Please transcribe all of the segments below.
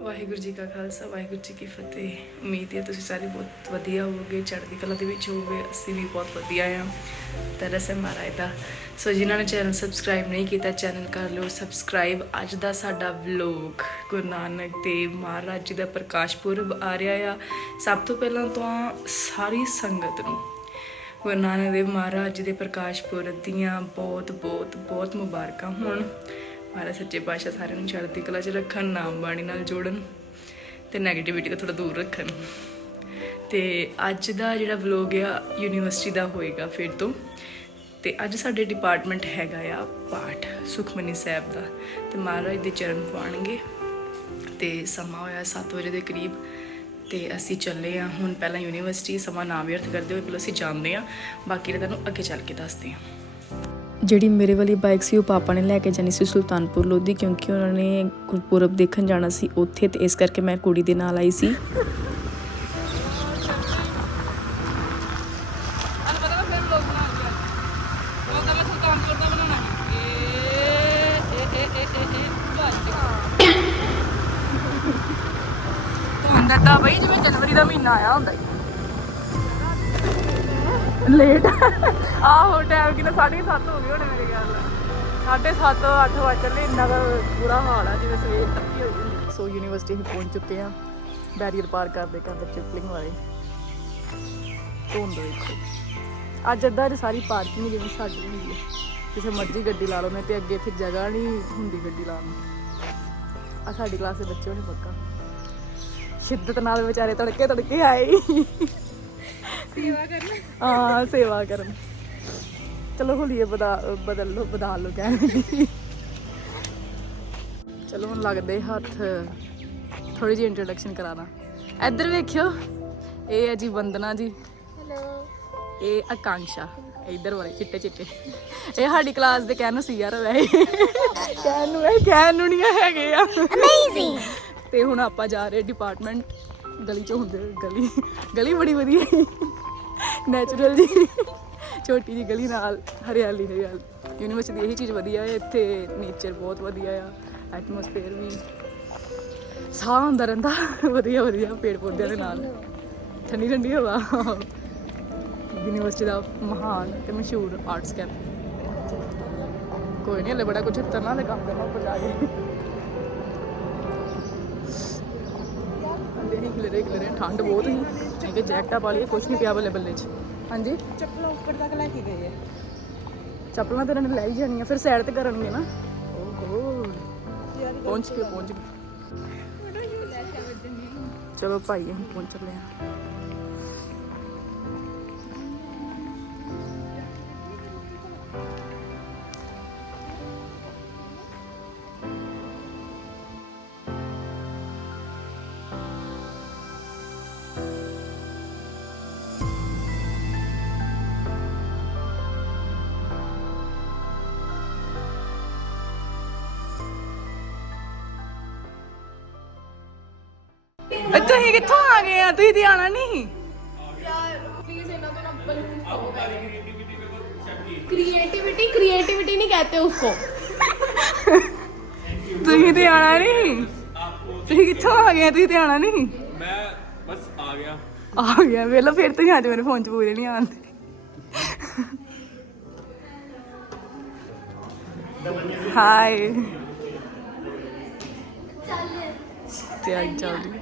ਵਾਹਿਗੁਰੂ ਜੀ ਕਾ ਖਾਲਸਾ, ਵਾਹਿਗੁਰੂ ਜੀ ਕੀ ਫਤਿਹ। ਉਮੀਦ ਹੈ ਤੁਸੀਂ ਸਾਰੇ ਬਹੁਤ ਵਧੀਆ ਹੋਵੋਗੇ, ਚੜ੍ਹਦੀ ਕਲਾ ਦੇ ਵਿੱਚ ਹੋਵੋਗੇ, ਅਸੀਂ ਵੀ ਬਹੁਤ ਵਧੀਆ ਆ ਤਰਸ ਹੈ ਮਹਾਰਾਜ ਦਾ। ਸੋ ਜਿਨ੍ਹਾਂ ਨੇ ਚੈਨਲ ਸਬਸਕ੍ਰਾਈਬ ਨਹੀਂ ਕੀਤਾ, ਚੈਨਲ ਕਰ ਲਓ ਸਬਸਕ੍ਰਾਈਬ ਅੱਜ ਦਾ ਸਾਡਾ ਵਲੌਗ ਗੁਰੂ ਨਾਨਕ ਦੇਵ ਮਹਾਰਾਜ ਜੀ ਦਾ ਪ੍ਰਕਾਸ਼ ਪੁਰਬ ਆ ਰਿਹਾ ਆ। ਸਭ ਤੋਂ ਪਹਿਲਾਂ ਤਾਂ ਸਾਰੀ ਸੰਗਤ ਨੂੰ, ਗੁਰੂ ਨਾਨਕ ਦੇਵ ਮਹਾਰਾਜ ਜੀ ਦੇ ਪ੍ਰਕਾਸ਼ ਪੁਰਬ ਦੀਆਂ ਬਹੁਤ ਬਹੁਤ ਬਹੁਤ ਮੁਬਾਰਕਾਂ ਹੋਣ। ਮਹਾਰਾਜ ਸੱਚੇ ਪਾਤਸ਼ਾਹ ਸਾਰਿਆਂ ਨੂੰ ਚੜ੍ਹਦੀ ਕਲਾ 'ਚ ਰੱਖਣ, ਨਾਮ ਬਾਣੀ ਨਾਲ ਜੋੜਨ ਤੇ 네ਗੇਟਿਵਿਟੀ ਤੋਂ ਥੋੜਾ ਦੂਰ ਰੱਖਣ। ਤੇ ਅੱਜ ਦਾ ਜਿਹੜਾ ਵਲੋਗ ਆ ਯੂਨੀਵਰਸਿਟੀ ਦਾ ਹੋਏਗਾ ਫਿਰ ਤੋਂ। ਤੇ ਅੱਜ ਸਾਡੇ ਡਿਪਾਰਟਮੈਂਟ ਹੈਗਾ ਆ ਪਾਠ ਸੁਖਮਨੀ ਸਾਹਿਬ ਦਾ। ਤੇ ਮਹਾਰਾਜ ਦੇ ਚਰਨ ਪਾਣਗੇ। ਤੇ ਸਮਾਂ ਹੋਇਆ 7 ਵਜੇ ਦੇ ਕਰੀਬ। ਤੇ ਅਸੀਂ ਚੱਲੇ ਆ। ਹੁਣ ਪਹਿਲਾਂ ਯੂਨੀਵਰਸਿਟੀ ਸਮਾਂ ਨਾ ਵਿਅਰਥ ਕਰਦੇ ਹੋਏ, ਪਹਿਲਾਂ ਅਸੀਂ ਜਾਂਦੇ ਆ। ਬਾਕੀ ਦਾ ਤੁਹਾਨੂੰ ਅੱਗੇ ਚੱਲ ਕੇ ਦੱਸਦੇ ਆ। ਜਿਹੜੀ ਮੇਰੇ ਵਾਲੀ ਬਾਈਕ ਸੀ, ਉਹ ਪਾਪਾ ਨੇ ਲੈ ਕੇ ਜਾਣੀ ਸੀ ਸੁਲਤਾਨਪੁਰ ਲੋਧੀ, ਕਿਉਂਕਿ ਉਹਨਾਂ ਨੇ ਗੁਰਪੁਰਬ ਦੇਖਣ ਜਾਣਾ ਸੀ ਉੱਥੇ ਤੇ ਇਸ ਕਰਕੇ ਮੈਂ ਕੁੜੀ ਦੇ ਨਾਲ ਆਈ ਸੀ। ਹੁੰਦਾ ਬਈ ਜਿਵੇਂ ਜਨਵਰੀ ਦਾ ਮਹੀਨਾ ਆਇਆ ਹੁੰਦਾ ਲੇਟ ਆਹੋ ਟਾਈਮ ਕਿਤੇ 7:30 ਹੋ ਗਏ ਹੋਣੇ ਮੇਰੇ ਖਿਆਲ ਨਾਲ। 7:30 8 ਵਜੇ ਚੱਲੇ, ਇੰਨਾ ਦਾ ਬੁਰਾ ਹਾਲ ਆ, ਜਿਵੇਂ ਸਵੇਰ ਤੱਕੀ ਹੋਈ ਹੁੰਦੀ ਸੋ ਯੂਨੀਵਰਸਿਟੀ ਅਸੀਂ ਪਹੁੰਚ ਚੁੱਕੇ ਆ ਬੈਰੀਅਰ ਪਾਰ ਕਰਦੇ ਕਰਦੇ ਟ੍ਰਿਪਲਿੰਗ ਵਾਲੇ। ਧੁੰਦ ਵੇਖੋ। ਅੱਜ ਅੱਧਾ ਅੱਜ ਸਾਰੀ ਪਾਰਕਿੰਗ ਜਿਵੇਂ ਸਾਡੀ ਹੁੰਦੀ ਹੈ। ਕਿਸੇ ਮਰਜ਼ੀ ਗੱਡੀ ਲਾ ਲਓ ਮੈਂ ਤੇ ਅੱਗੇ ਇੱਥੇ ਜਗ੍ਹਾ ਨਹੀਂ ਹੁੰਦੀ ਗੱਡੀ ਲਾਉਣ ਨੂੰ। ਆ ਸਾਡੀ ਕਲਾਸ ਦੇ ਬੱਚੇ ਹੋਣੇ ਪੱਕਾ। ਸ਼ਿੱਦਤ ਨਾਲ ਵਿਚਾਰੇ ਤੜਕੇ ਤੜਕੇ ਆਏ। ਸੇਵਾ ਕਰਨ। ਹਾਂ ਸੇਵਾ ਕਰਨ। ਚਲੋ ਹੁਲੀਏ ਬਦਾ ਬਦਲ ਲੋ ਬਦਲ ਲੋ ਕਹਿੰਦੇ ਚਲੋ ਹੁਣ ਲੱਗਦੇ ਹੱਥ। ਥੋੜੀ ਜਿਹੀ ਇੰਟਰੋਡਕਸ਼ਨ ਕਰਾਣਾ। ਇੱਧਰ ਵੇਖਿਓ। ਇਹ ਹੈ ਜੀ ਵੰਦਨਾ ਜੀ। ਹੈਲੋ ਇਹ ਆਕਾਂਸ਼ਾ। ਇੱਧਰ ਵਾਲੇ ਚਿੱਟੇ ਚਿੱਟੇ। ਇਹ ਸਾਡੀ ਕਲਾਸ ਦੇ ਕਹਿਣ ਨੂੰ ਸੀ ਯਾਰ ਵੈਸੇ। ਕਹਿਣ ਨੂੰ ਵੈਸੇ ਕਹਿਣ ਨੂੰ ਨਹੀਂ ਹੈਗੇ ਆ। ਅਮੇਜ਼ਿੰਗ ਤੇ ਹੁਣ ਆਪਾਂ ਜਾ ਰਹੇ ਡਿਪਾਰਟਮੈਂਟ ਗਲੀ ਚ ਹੁੰਦੇ ਗਲੀ। ਗਲੀ ਬੜੀ ਵਧੀਆ। ਨੈਚੁਰਲ ਜੀ। ਛੋਟੀ ਜੀ ਗਲੀ ਨਾਲ, ਹਰਿਆਲੀ ਹਰਿਆਲੀ ਯੂਨੀਵਰਸਿਟੀ ਦੀ ਇਹੀ ਚੀਜ਼ ਵਧੀਆ ਹੈ, ਇੱਥੇ ਨੇਚਰ ਬਹੁਤ ਵਧੀਆ ਆ ਐਟਮੋਸਫੇਅਰ ਵੀ। ਸਾਹ ਹੁੰਦਾ ਰਹਿੰਦਾ, ਵਧੀਆ ਵਧੀਆ, ਪੇੜ ਪੌਦਿਆਂ ਦੇ ਨਾਲ। ਠੰਡੀ ਠੰਡੀ ਹਵਾ। ਯੂਨੀਵਰਸਿਟੀ ਦਾ ਮਹਾਨ ਤੇ ਮਸ਼ਹੂਰ ਆਰਟਸ ਕੈਂਪ ਕੋਈ ਨਹੀਂ ਹਲੇ ਬੜਾ ਕੁਝ ਤਰਨਾ ਦੇ ਕੰਮ ਕਰਨਾ ਉੱਪਰ ਜਾ ਕੇ। ਅੰਦੇ ਹੀ ਖਿਲਰੇ ਖਿਲਰੇ ਠੰਡ ਬਹੁਤ ਹੀ ਮੈਂ ਕਿ ਜੈਕਟਾਂ ਪਾ ਲਈਏ ਕੁਝ ਨਹੀਂ ਪਿਆ ਬੱਲੇ ਬੱਲੇ ਚ। ਹਾਂਜੀ? ਚੱਪਲਾਂ ਉੱਪਰ ਤੱਕ ਲੈ ਕੇ ਗਏ ਆ। ਚੱਪਲਾਂ ਤੇ ਨੇ ਲੈ ਹੀ ਜਾਣੀਆਂ ਫਿਰ ਸਾਈਡ ਤੇ ਕਰਨਗੇ ਨਾ। ਓਹੋ ਪਹੁੰਚ ਕੇ ਪਹੁੰਚ ਗਏ। ਚਲੋ ਭਾਈ ਅਸੀਂ ਪਹੁੰਚ ਚੱਲੇ ਹਾਂ ਇਹ ਤੁਸੀਂ ਕਿੱਥੋਂ ਆ ਗਏ ਆ ਤੁਸੀਂ ਤੇ ਆਣਾ ਨਹੀਂ क्रिएटिविटी क्रिएटिविटी नहीं कहते उसको ਤੁਸੀਂ ਤੇ ਆਣਾ ਨਹੀਂ ਤੁਸੀਂ ਕਿੱਥੋਂ ਆ ਗਏ ਆ? ਤੁਸੀਂ ਤੇ ਆਣਾ ਨਹੀਂ ਮੈਂ ਬਸ ਆ ਗਿਆ ਆ ਗਿਆ ਵੇਲਾ ਫਿਰ ਤੁਸੀਂ ਅੱਜ ਮੇਰੇ ਫੋਨ 'ਚ ਪੂਰੇ ਨਹੀਂ ਆਉਂਦੇ ਹਾਈ ਤੇ ਆ ਚੱਲਦੀ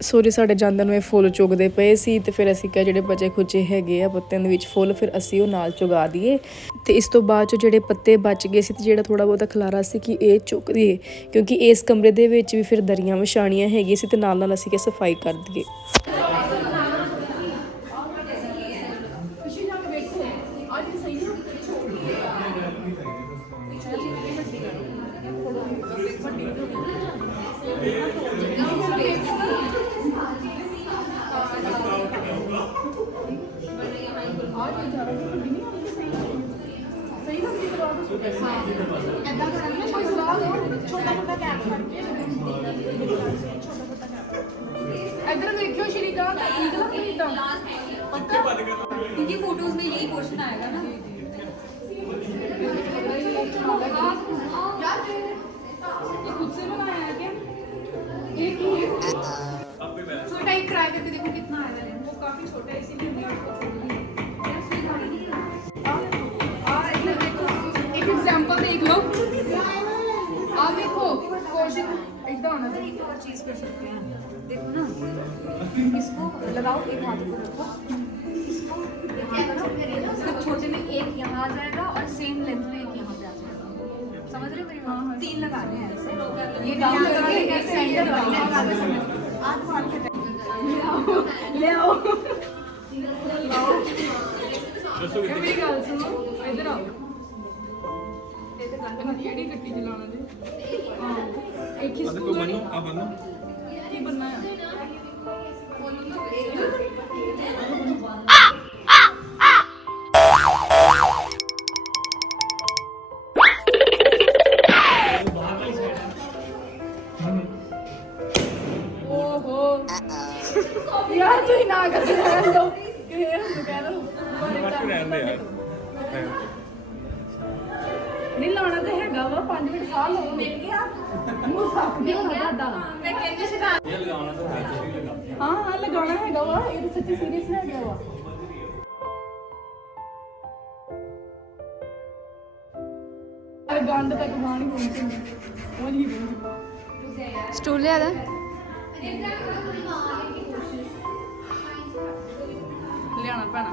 ਸੋਰੀ ਸਾਡੇ ਜਾਂਦਿਆਂ ਨੂੰ ਇਹ ਫੁੱਲ ਚੁਗਦੇ ਪਏ ਸੀ ਤੇ ਫਿਰ ਅਸੀਂ ਕਿਹਾ ਜਿਹੜੇ ਬਚੇ ਖੁਚੇ ਹੈਗੇ ਆ ਪੱਤਿਆਂ ਦੇ ਵਿੱਚ ਫੁੱਲ, ਫਿਰ ਅਸੀਂ ਉਹ ਨਾਲ ਚੁਗਾ ਦਈਏ। ਤੇ ਇਸ ਤੋਂ ਬਾਅਦ ਚ ਜਿਹੜੇ ਪੱਤੇ ਬਚ ਗਏ ਸੀ ਤੇ ਜਿਹੜਾ ਥੋੜਾ ਬਹੁਤਾ ਖਲਾਰਾ ਸੀ ਕਿ ਇਹ ਚੁੱਕ ਦਈਏ, ਕਿਉਂਕਿ ਇਸ ਕਮਰੇ ਦੇ ਵਿੱਚ ਵੀ ਫਿਰ ਦਰੀਆਂ ਵਿਛਾਣੀਆਂ ਹੈਗੀਆਂ ਸੀ ਤੇ ਨਾਲ ਨਾਲ ਅਸੀਂ ਕਿ ਸਫ਼ਾਈ ਕਰ ਦਈਏ। ਐਦਾਂ तो फ़ोटोज़ में यही पोर्शन आएगा ना। खुद से बनाया है क्या? एक ही है छोटा ही क्राई करके देखो कितना आया है। वो काफ़ी छोटा है इसीलिए हमने सीधा होना चाहिए एक और चीज़ कर सकते हैं। देखो ना इसको लगाओ एक हाथ को रखो। इसको यहाँ करो इसको छोटे में एक यहाँ आ जाएगा और सेम लेंथ में एक यहाँ पे आ जाएगा। समझ रहे हो मेरी हाँ, हाँ तीन लगाने हैं ऐसे। ये डाउन लगा के एक सेंटर लगा के समझ आठ को आठ ले आओ ले आओ। Here we go, so, I don't know. ਇਹਦੇ ਕੰਨ ਕਿਹੜੀ ਗੱਡੀ ਚਲਾਉਣਾ ਜੀ ਹਾਂ ਇੱਕ ਹੀ ਆ ਦੇਖੋ ਬੰਨੋ ਆ ਬੰਨੋ ਕੀ ਬੰਨਾ ਹੈ ਓਹੋ ਯਾਰ ਤੁਸੀਂ ਨਾ ਕਰਦੇ ਰਹਿਣ ਦੋ ਕਿ ਹਮ ਕਹਿ ਲਓ ਬਾਕੀ ਰਹਿੰਦੇ ਯਾਰ ਨਹੀਂ ਲਾਣਾ ਤੇ ਹੈਗਾ ਵਾ 5 ਮਿੰਟ ਸਾਹ ਲਓ। ਮਿਲ ਗਿਆ? ਮੂੰਹ ਸਾਫ਼ ਨਹੀਂ ਹੋਣਾ ਤੁਹਾਡਾ। ਮੈਂ ਕਹਿੰਦੀ ਸੀ ਤਾਂ ਇਹ ਲਗਾਉਣਾ ਤਾਂ ਪੈਸੇ ਵੀ ਲਗਾ ਹਾਂ। ਹਾਂ ਲਗਾਉਣਾ ਹੈਗਾ ਵਾ ਇਹ ਤਾਂ ਸੱਚੀ ਸੀਰੀਅਸ ਹੈਗਾ ਵਾ। ਗੰਦ ਤੱਕ ਬਾਣੀ ਪਹੁੰਚੀ ਉਹ ਨਹੀਂ ਪਹੁੰਚੀ ਸਟੂਲ ਲਿਆ ਦਾ। ਲਿਆਣਾ ਪੈਣਾ।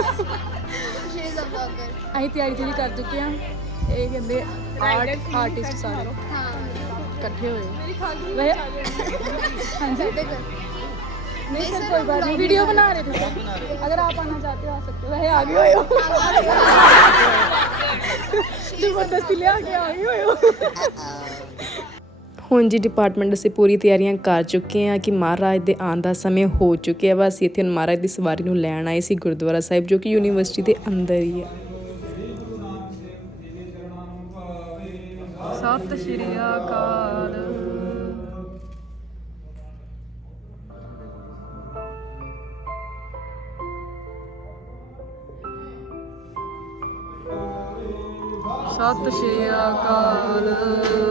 ਗਰਮੀ ਸ਼ਾਮ ਨੂੰ ਅਸੀਂ ਤਿਆਰੀ ਤਿਆਰੀ ਕਰ ਚੁੱਕੇ ਆ ਇਹ ਕਹਿੰਦੇ ਆਰਟ ਆਰਟਿਸਟ ਸਾਰੇ ਇਕੱਠੇ ਹੋਏ ਵੈਸੇ ਹਾਂਜੀ नहीं सर कोई बात नहीं वीडियो बना रहे थे सर अगर आप आना चाहते हो आ सकते हो वैसे आगे हुए हो जबरदस्ती ले आके आगे हुए हो ਹੁਣ ਜੀ ਡਿਪਾਰਟਮੈਂਟ ਅਸੀਂ ਪੂਰੀ ਤਿਆਰੀਆਂ ਕਰ ਚੁੱਕੇ ਹਾਂ ਕਿ ਮਹਾਰਾਜ ਦੇ ਆਉਣ ਦਾ ਸਮੇਂ ਹੋ ਚੁੱਕਿਆ ਵਾ। ਅਸੀਂ ਇੱਥੇ ਹੁਣ ਮਹਾਰਾਜ ਦੀ ਸਵਾਰੀ ਨੂੰ ਲੈਣ ਆਏ ਸੀ ਗੁਰਦੁਆਰਾ ਸਾਹਿਬ, ਜੋ ਕਿ ਯੂਨੀਵਰਸਿਟੀ ਦੇ ਅੰਦਰ ਹੀ ਹੈ ਸਤਿ ਸ਼੍ਰੀ ਅਕਾਲ। ਸਤਿ ਸ਼੍ਰੀ ਅਕਾਲ।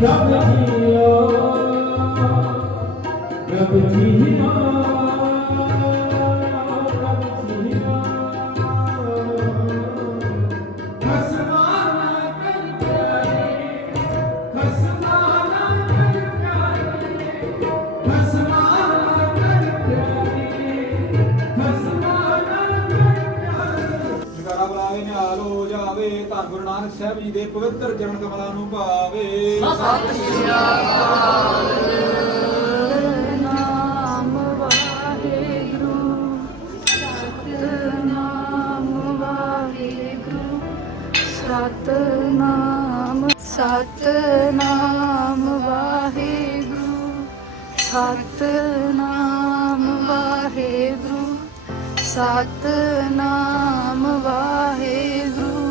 Rabbi Jio, Rabbi Jio. ਨਿਹਾਲ ਹੋ ਜਾਵੇ ਧੰਨ ਗੁਰੂ ਨਾਨਕ ਸਾਹਿਬ ਜੀ ਦੇ ਪਵਿੱਤਰ ਚਰਨ ਕਮਲਾਂ ਨੂੰ ਭਾਵੇ ਨਾਮ ਵਾਹਿਗੁਰੂ ਸਤਨਾਮ ਵਾਹਿਗੁਰੂ ਸਤਨਾਮ ਸਤਨਾਮ ਵਾਹਿਗੁਰੂ ਸਤਨਾਮ ਸਤਨਾਮ ਵਾਹਿਗੁਰੂ।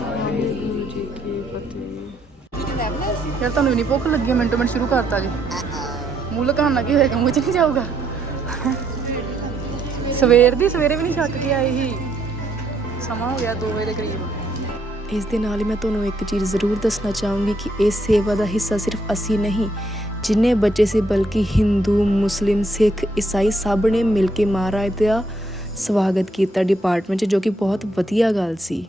ਵਾਹਿਗੁਰੂ ਜੀ ਕੀ ਫਤਿਹ ਯਾਰ ਤੁਹਾਨੂੰ ਨਹੀਂ ਭੁੱਖ ਲੱਗੀ, ਮਿੰਟੋ ਮਿੰਟ ਸ਼ੁਰੂ ਕਰਤਾ ਜੀ। ਮੂੰਹ ਲਗਾਉਣਾ ਕੀ ਹੋਏਗਾ, ਮੂੰਹ ਚ ਨਹੀਂ ਜਾਊਗਾ। ਸਵੇਰ ਦੀ, ਸਵੇਰੇ ਵੀ ਨਹੀਂ ਛੱਕ ਕੇ ਆਈ ਸੀ। ਸਮਾਂ ਹੋ ਗਿਆ 2 ਵਜੇ ਦੇ ਕਰੀਬ। ਇਸ ਦੇ ਨਾਲ ਹੀ ਮੈਂ ਤੁਹਾਨੂੰ ਇੱਕ ਚੀਜ਼ ਜ਼ਰੂਰ ਦੱਸਣਾ ਚਾਹੂੰਗੀ ਕਿ ਇਸ ਸੇਵਾ ਦਾ ਹਿੱਸਾ ਸਿਰਫ ਅਸੀਂ ਨਹੀਂ ਜਿੰਨੇ ਬੱਚੇ ਸੀ ਬਲਕਿ ਹਿੰਦੂ, ਮੁਸਲਿਮ, ਸਿੱਖ, ਈਸਾਈ ਸਭ ਨੇ ਮਿਲ ਕੇ ਮਹਾਰਾਜ ਦਾ ਸਵਾਗਤ ਕੀਤਾ ਡਿਪਾਰਟਮੈਂਟ 'ਚ, ਜੋ ਕਿ ਬਹੁਤ ਵਧੀਆ ਗੱਲ ਸੀ।